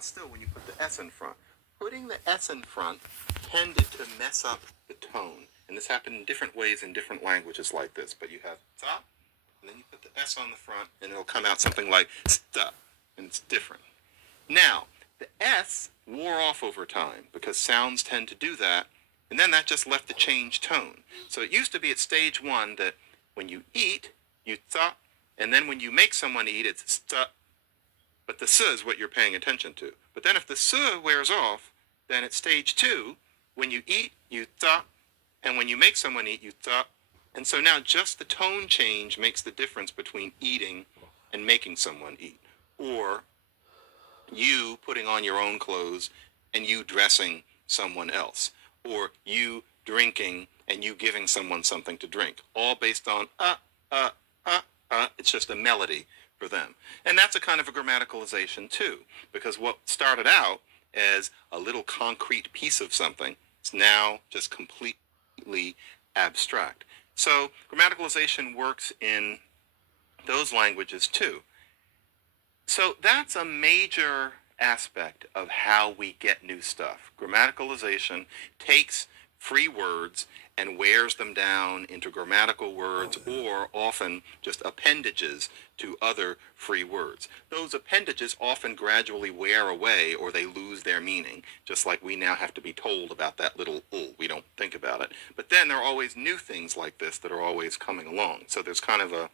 still when you put the S in front. Putting the S in front tended to mess up the tone. And this happened in different ways in different languages like this. But you have ta, and then you put the S on the front, and it'll come out something like sta, and it's different. Now, the S wore off over time because sounds tend to do that, and then that just left the changed tone. So it used to be at stage one that when you eat, you ta, and then when you make someone eat, it's sta. But the s is what you're paying attention to. But then if the s wears off, then at stage two, when you eat, you ta, and when you make someone eat, you ta. And so now just the tone change makes the difference between eating and making someone eat. Or you putting on your own clothes and you dressing someone else. Or you drinking and you giving someone something to drink. All based on it's just a melody for them. And that's a kind of a grammaticalization too, because what started out as a little concrete piece of something is now just completely abstract. So grammaticalization works in those languages too. So that's a major aspect of how we get new stuff. Grammaticalization takes free words and wears them down into grammatical words or often just appendages to other free words. Those appendages often gradually wear away or they lose their meaning, just like we now have to be told about that little we don't think about it. But then there are always new things like this that are always coming along. So there's kind of a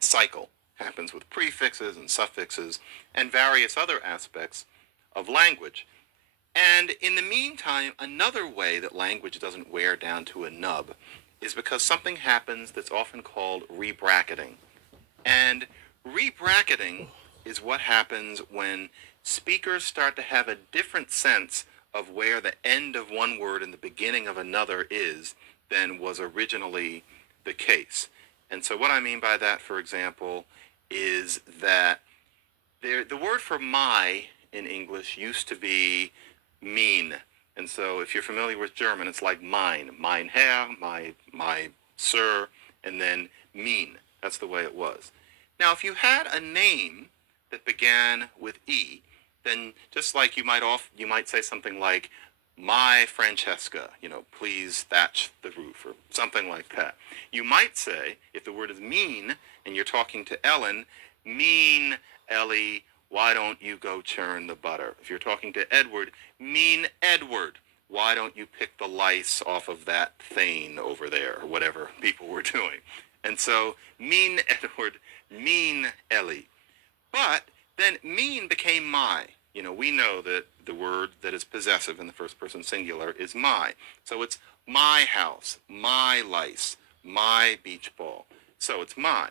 cycle happens with prefixes and suffixes and various other aspects of language. And in the meantime, another way that language doesn't wear down to a nub is because something happens that's often called rebracketing. And rebracketing is what happens when speakers start to have a different sense of where the end of one word and the beginning of another is than was originally the case. And so what I mean by that, for example, is that the word for my in English used to be mean. And so if you're familiar with German, it's like mein Herr, my sir, and then mean. That's the way it was. Now, if you had a name that began with E, then just like you might say something like, my Francesca, please thatch the roof, or something like that. You might say, if the word is mean, and you're talking to Ellen, mean Ellie, why don't you go churn the butter? If you're talking to Edward, mean Edward, why don't you pick the lice off of that thane over there, or whatever people were doing. And so, mean Edward, mean Ellie. But then mean became my. We know that the word that is possessive in the first person singular is my. So it's my house, my lice, my beach ball. So it's my.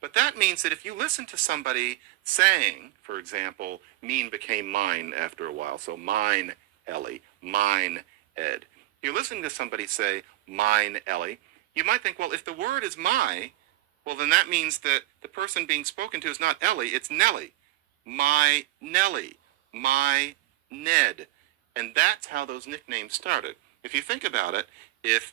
But that means that if you listen to somebody saying, for example, mean became mine after a while, so mine Ellie, mine Ed. If you're listening to somebody say, mine Ellie, you might think, well, if the word is my, well, then that means that the person being spoken to is not Ellie, it's Nellie. My Nellie, my Ned. And that's how those nicknames started. If you think about it, if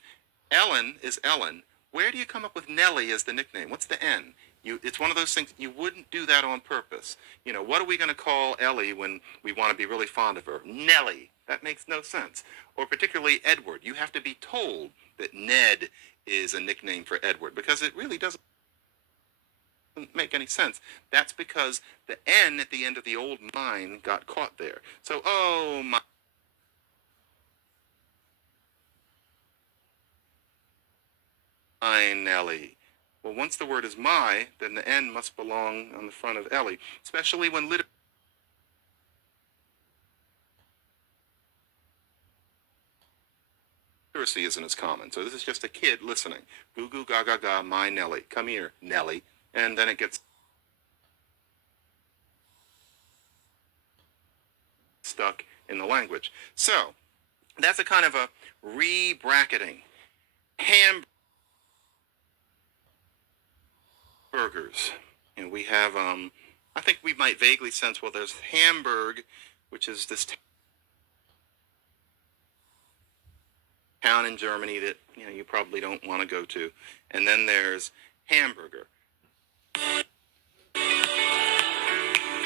Ellen is Ellen, where do you come up with Nellie as the nickname? What's the N? It's one of those things, you wouldn't do that on purpose. What are we going to call Ellie when we want to be really fond of her? Nellie. That makes no sense. Or particularly Edward. You have to be told that Ned is a nickname for Edward, because it really doesn't make any sense. That's because the N at the end of the old mine got caught there. So, my Nellie. Well, once the word is my, then the N must belong on the front of Ellie, especially when literacy isn't as common. So this is just a kid listening. Goo goo gaga ga, my Nellie. Come here, Nellie. And then it gets stuck in the language. So that's a kind of a re-bracketing. Hamburgers. And we have, I think we might vaguely sense, well, there's Hamburg, which is this town in Germany that, you probably don't want to go to. And then there's hamburger.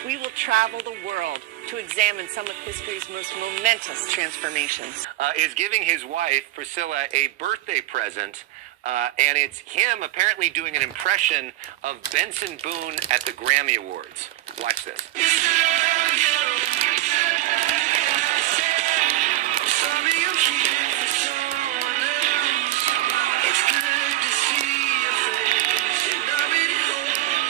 we will travel the world to examine some of history's most momentous transformations. Is giving his wife, Priscilla, a birthday present, and it's him apparently doing an impression of Benson Boone at the Grammy Awards. Watch this.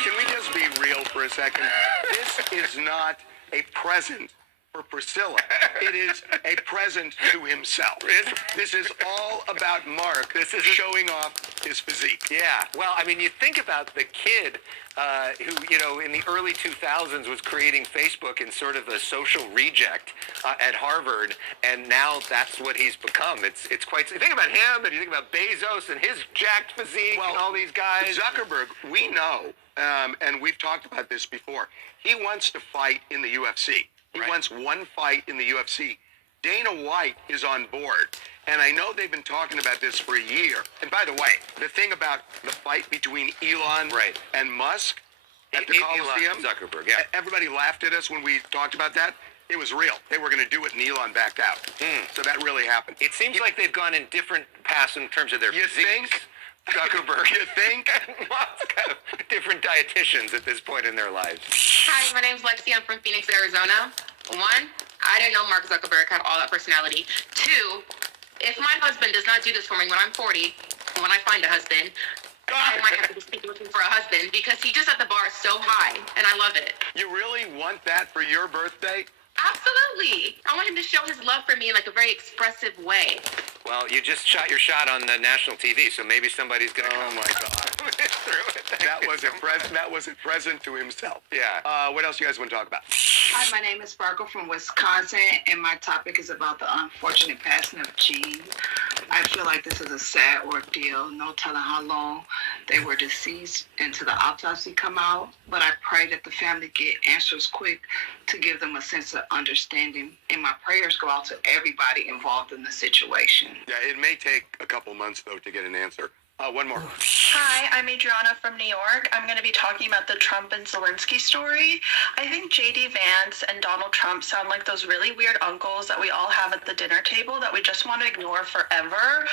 Can we just be real for a second? This is not a present for Priscilla. It is a present to himself. This is all about Mark. This is showing off his physique. Yeah. Well, I mean, you think about the kid who, you know, in the early 2000s was creating Facebook in sort of a social reject at Harvard, and now that's what he's become. It's quite. You think about him, and you think about Bezos and his jacked physique, and all these guys. Zuckerberg, we know, and we've talked about this before. He wants to fight in the UFC. He wants one fight in the UFC. Dana White is on board. And I know they've been talking about this for a year. And by the way, the thing about the fight between Elon and Musk at the Coliseum, Zuckerberg, yeah. Everybody laughed at us when we talked about that. It was real. They were going to do it, and Elon backed out. So that really happened. It seems like they've gone in different paths in terms of their physiques. You think? Zuckerberg. You think? Musk have different dietitians at this point in their lives. Hi, my name's Lexi. I'm from Phoenix, Arizona. One, I didn't know Mark Zuckerberg had all that personality. Two, if my husband does not do this for me when I'm 40, when I find a husband, I might have to just keep looking for a husband because he just set the bar so high, and I love it. You really want that for your birthday? Absolutely. I want him to show his love for me in like a very expressive way. Well, you just shot your shot on the national TV, so maybe somebody's going to come. Oh, my God. That was a present. That was a present to himself. Yeah. What else you guys want to talk about? Hi, my name is Sparkle from Wisconsin, and my topic is about the unfortunate passing of Gene. I feel like this is a sad ordeal. No telling how long they were deceased until the autopsy come out. But I pray that the family get answers quick to give them a sense of understanding. And my prayers go out to everybody involved in the situation. Yeah, it may take a couple months, though, to get an answer. One more. Hi, I'm Adriana from New York. I'm going to be talking about the Trump and Zelensky story. I think J.D. Vance and Donald Trump sound like those really weird uncles that we all have at the dinner table that we just want to ignore forever.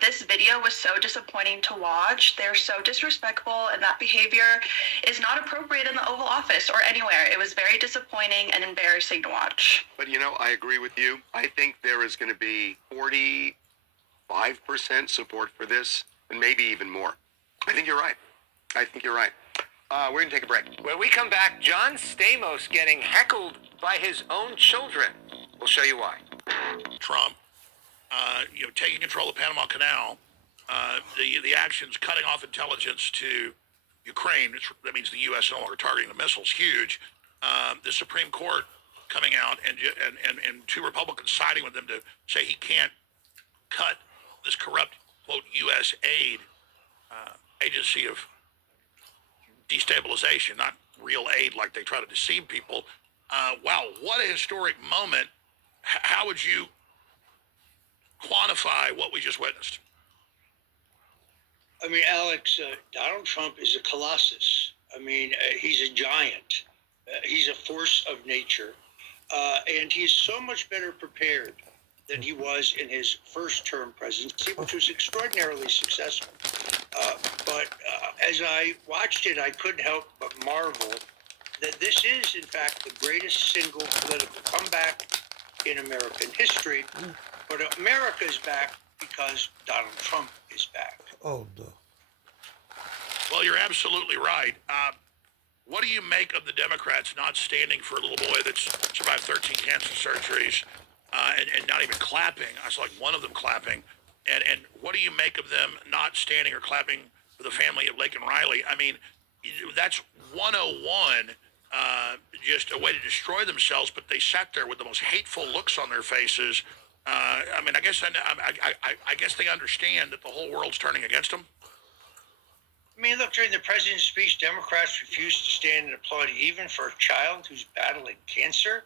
This video was so disappointing to watch. They're so disrespectful, and that behavior is not appropriate in the Oval Office or anywhere. It was very disappointing and embarrassing to watch. But, you know, I agree with you. I think there is going to be 45% support for this, and maybe even more. I think you're right. We're going to take a break. When we come back, John Stamos getting heckled by his own children. We'll show you why. Trump, taking control of the Panama Canal, the actions cutting off intelligence to Ukraine, that means the U.S. no longer targeting the missiles, huge. The Supreme Court coming out and two Republicans siding with them to say he can't cut this corrupt, quote, U.S. aid, agency of destabilization, not real aid like they try to deceive people. Wow, what a historic moment. How would you quantify what we just witnessed? I mean, Alex, Donald Trump is a colossus. I mean, he's a giant. He's a force of nature. And he's so much better prepared than he was in his first term presidency, which was extraordinarily successful. But as I watched it, I couldn't help but marvel that this is, in fact, the greatest single political comeback in American history. But America is back because Donald Trump is back. Oh, no. Well, you're absolutely right. What do you make of the Democrats not standing for a little boy that's survived 13 cancer surgeries and not even clapping? I saw like one of them clapping. And what do you make of them not standing or clapping for the family of Laken Riley? I mean, that's 101, just a way to destroy themselves, but they sat there with the most hateful looks on their faces. I mean, I guess they understand that the whole world's turning against them. I mean, look, during the president's speech, Democrats refused to stand and applaud even for a child who's battling cancer.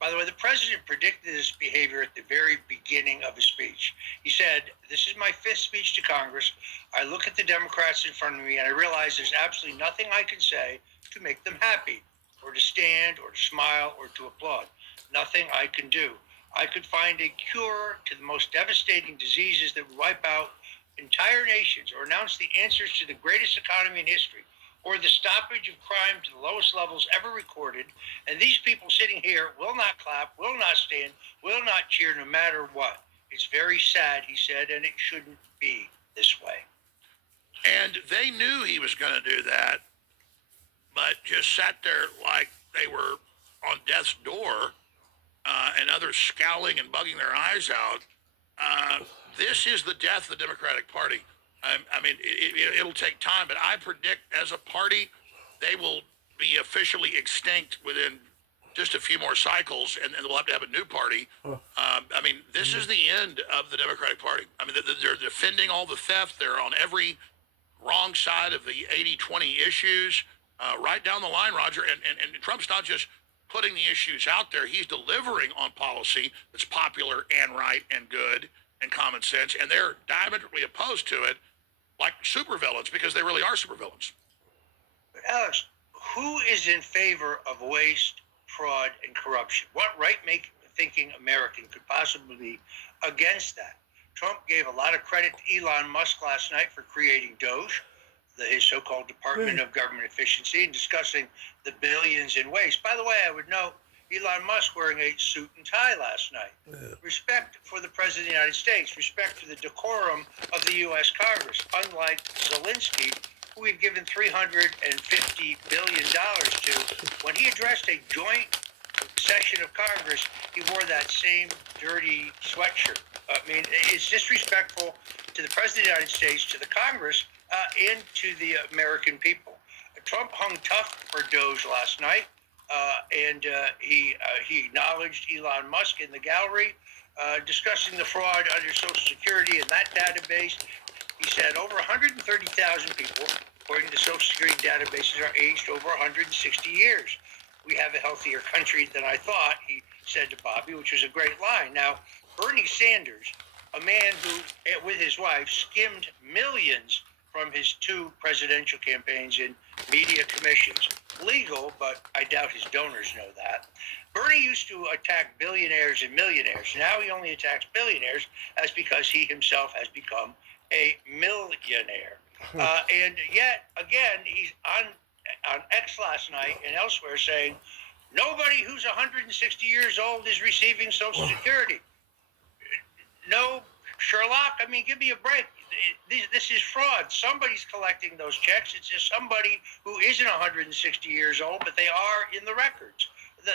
By the way, the president predicted this behavior at the very beginning of his speech. He said, "This is my fifth speech to Congress. I look at the Democrats in front of me and I realize there's absolutely nothing I can say to make them happy. or to stand, or to smile, or to applaud. Nothing I can do. I could find a cure to the most devastating diseases that would wipe out entire nations, or announce the answers to the greatest economy in history, or the stoppage of crime to the lowest levels ever recorded. And these people sitting here will not clap, will not stand, will not cheer, no matter what. It's very sad, he said, and it shouldn't be this way. And they knew he was going to do that, but just sat there like they were on death's door, and others scowling and bugging their eyes out. This is the death of the Democratic Party. I mean, it'll take time, but I predict as a party, they will be officially extinct within just a few more cycles, and we'll have to have a new party. I mean, this is the end of the Democratic Party. I mean, they're defending all the theft. They're on every wrong side of the 80-20 issues, right down the line, Roger. And Trump's not just putting the issues out there. He's delivering on policy that's popular and right and good and common sense. And they're diametrically opposed to it, like supervillains, because they really are supervillains. Alex, who is in favor of waste, fraud, and corruption? What right-thinking American could possibly be against that? Trump gave a lot of credit to Elon Musk last night for creating Doge, his so-called Department of Government Efficiency, and discussing the billions in waste. By the way, I would note Elon Musk wearing a suit and tie last night. Respect for the President of the United States, respect for the decorum of the U.S. Congress, unlike Zelensky, who we've given $350 billion to. When he addressed a joint session of Congress, he wore that same dirty sweatshirt. I mean, it's disrespectful to the President of the United States, to the Congress, and to the American people. Trump hung tough for Doge last night, and he acknowledged Elon Musk in the gallery, discussing the fraud under Social Security and that database. He said over 130,000 people, according to Social Security databases, are aged over 160 years. We have a healthier country than I thought, he said to Bobby, which was a great line. Now, Bernie Sanders, a man who, with his wife, skimmed millions from his two presidential campaigns in media commissions. Legal, but I doubt his donors know that. Bernie used to attack billionaires and millionaires. Now he only attacks billionaires. That's because he himself has become a millionaire. And yet, again, he's on X last night and elsewhere saying, nobody who's 160 years old is receiving Social Security. No, Sherlock, I mean, give me a break. This is fraud. Somebody's collecting those checks. It's just somebody who isn't 160 years old, but they are in the records.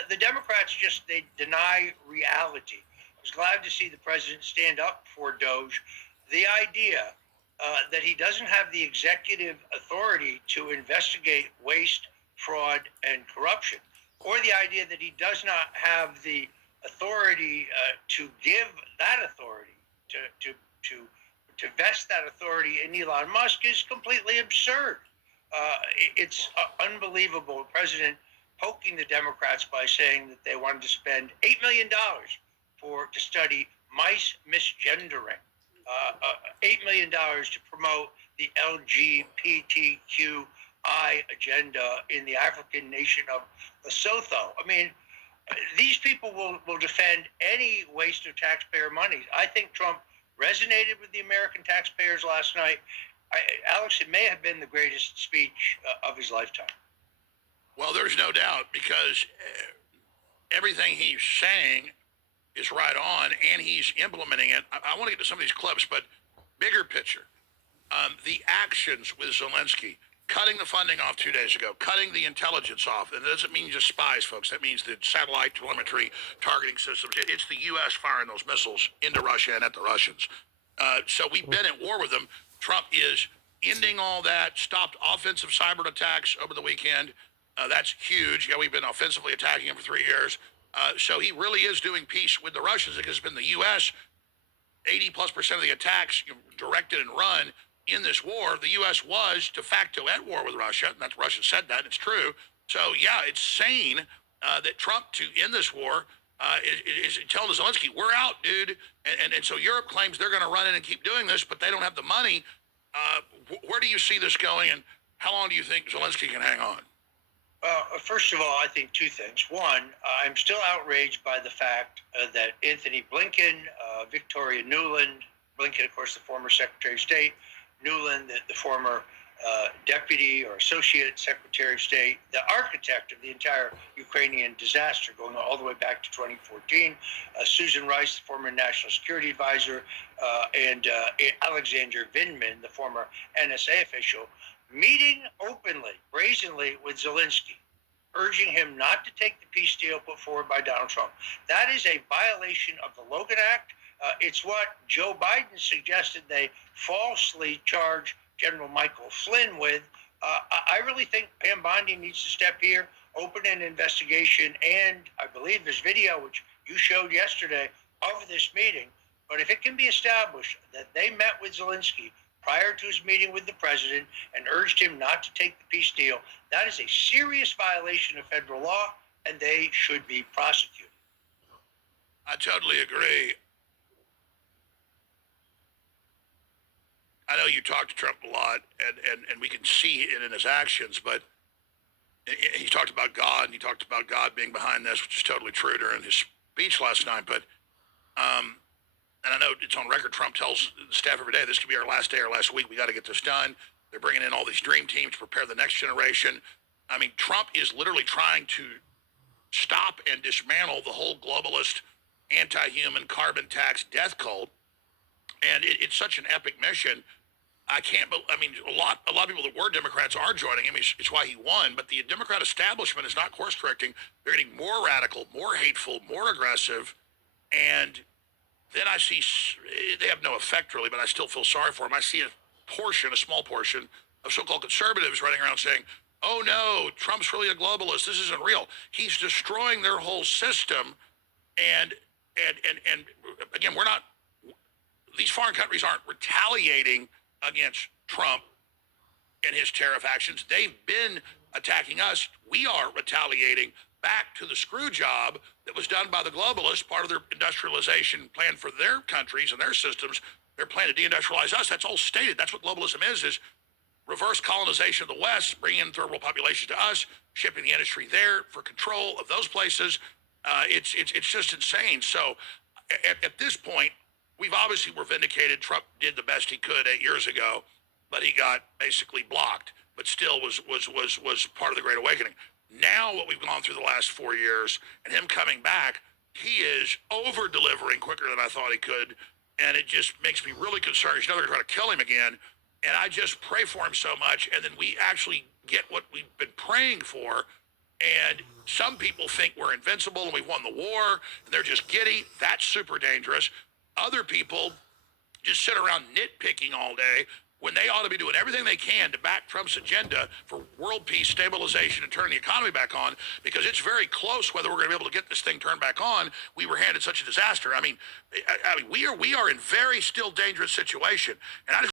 The Democrats they deny reality. I was glad to see the president stand up for Doge. The idea that he doesn't have the executive authority to investigate waste, fraud, and corruption, or the idea that he does not have the authority to give that authority, to vest that authority in Elon Musk is completely absurd. It's unbelievable. The president poking the Democrats by saying that they wanted to spend $8 million to study mice misgendering, $8 million to promote the LGBTQI agenda in the African nation of Lesotho. I mean, these people will defend any waste of taxpayer money. I think Trump resonated with the American taxpayers last night. Alex, it may have been the greatest speech of his lifetime. Well, there's no doubt, because everything he's saying is right on, and he's implementing it. I want to get to some of these clips, but bigger picture. The actions with Zelensky, cutting the funding off 2 days ago, cutting the intelligence off, and that doesn't mean just spies, folks. That means the satellite telemetry targeting systems. It's the U.S. firing those missiles into Russia and at the Russians. So we've been at war with them. Trump is ending all that, stopped offensive cyber attacks over the weekend. That's huge. Yeah, we've been offensively attacking him for 3 years. So he really is doing peace with the Russians, because it's been the U.S. 80+% of the attacks directed and run in this war. The U.S. was de facto at war with Russia, and that's Russia said that, and it's true. So, yeah, it's sane that Trump, to end this war, is telling Zelensky, we're out, dude. And so Europe claims they're going to run in and keep doing this, but they don't have the money. Where do you see this going, and how long do you think Zelensky can hang on? Well, first of all, I think two things. One, I'm still outraged by the fact that Anthony Blinken, Victoria Nuland, Blinken, of course, the former Secretary of State, Nuland, the former Deputy or Associate Secretary of State, the architect of the entire Ukrainian disaster going all the way back to 2014, Susan Rice, the former National Security Advisor, and Alexander Vindman, the former NSA official, meeting openly, brazenly with Zelensky, urging him not to take the peace deal put forward by Donald Trump. That is a violation of the Logan Act. It's what Joe Biden suggested they falsely charge General Michael Flynn with. I really think Pam Bondi needs to step here, open an investigation, and I believe there's video, which you showed yesterday, of this meeting. But if it can be established that they met with Zelensky prior to his meeting with the president and urged him not to take the peace deal, that is a serious violation of federal law, and they should be prosecuted. I totally agree. I know you talk to Trump a lot, and we can see it in his actions, but he talked about God, and he talked about God being behind this, which is totally true during his speech last night. But, and I know it's on record, Trump tells the staff every day, this could be our last day or last week. We got to get this done. They're bringing in all these dream teams to prepare the next generation. I mean, Trump is literally trying to stop and dismantle the whole globalist, anti-human, carbon tax death cult. And it's such an epic mission. I can't. I mean, a lot of people that were Democrats are joining him. It's why he won. But the Democrat establishment is not course correcting. They're getting more radical, more hateful, more aggressive. And then I see they have no effect really, but I still feel sorry for them. I see a small portion of so-called conservatives running around saying, "Oh no, Trump's really a globalist. This isn't real. He's destroying their whole system." And again, we're not. These foreign countries aren't retaliating against Trump and his tariff actions. They've been attacking us. We are retaliating back to the screw job that was done by the globalists, part of their industrialization plan for their countries and their systems. Their plan to deindustrialize us. That's all stated. That's what globalism is reverse colonization of the West, bringing in third world populations to us, shipping the industry there for control of those places. It's just insane. So at this point, we've obviously were vindicated. Trump did the best he could 8 years ago, but he got basically blocked, but still was part of the Great Awakening. Now what we've gone through the last 4 years and him coming back, he is over-delivering quicker than I thought he could, and it just makes me really concerned. He's never going to try to kill him again, and I just pray for him so much, and then we actually get what we've been praying for, and some people think we're invincible and we've won the war, and they're just giddy. That's super dangerous. Other people just sit around nitpicking all day when they ought to be doing everything they can to back Trump's agenda for world peace, stabilization, and turning the economy back on, because it's very close whether we're going to be able to get this thing turned back on. We were handed such a disaster. I mean, we are in very still dangerous situation, and I just